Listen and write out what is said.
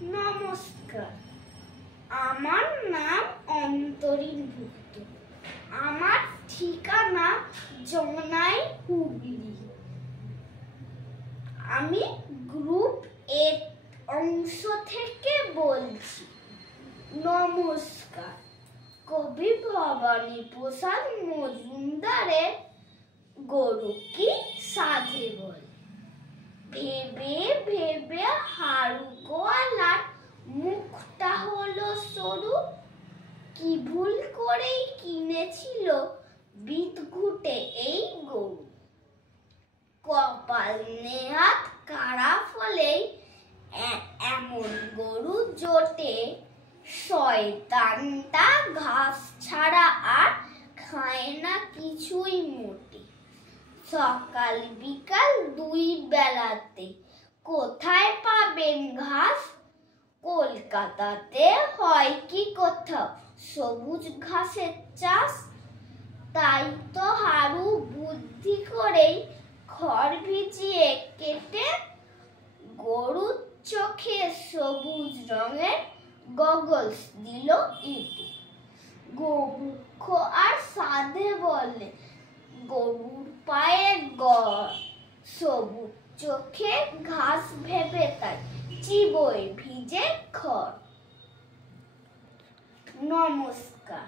নমস্কার, আমার নাম অন্তরীণ ভুক্ত। আমার ঠিকানা জংনাই, হুগলি। আমি গ্রুপ এ অংশ থেকে বলছি। নমস্কার। কবি ভবানী প্রসাদ মজুমদারের গরু কি সাধে বলে। ভেবে ভেবে হারু গোয়ালার মুখটা হলো সরু। কি ভুল করেই কিনেছিল বিদঘুটে এই গরু। কপাল নেহাত খারাপ হলেই এমন গরু জোটে। শয়তানটা ঘাস ছাড়া আর খায় না কিছুই মোটে। সকাল বিকাল দুই বেলাতে কোথায় পাবেন ঘাস? কলকাতাতে হয় কি কোথাও সবুজ ঘাসের চাষ? তাই তো হারু বুদ্ধি করেই খড় ভিজিয়ে কেটে গরুর চোখে সবুজ রঙের গগলস দিল এঁটে। গোমুখ আর সাধে বলে গরুর পায়ে গড়। সবুজ চোখে ঘাস ভেবে তাই চিবোয় ভিজে খড়। নমস্কার।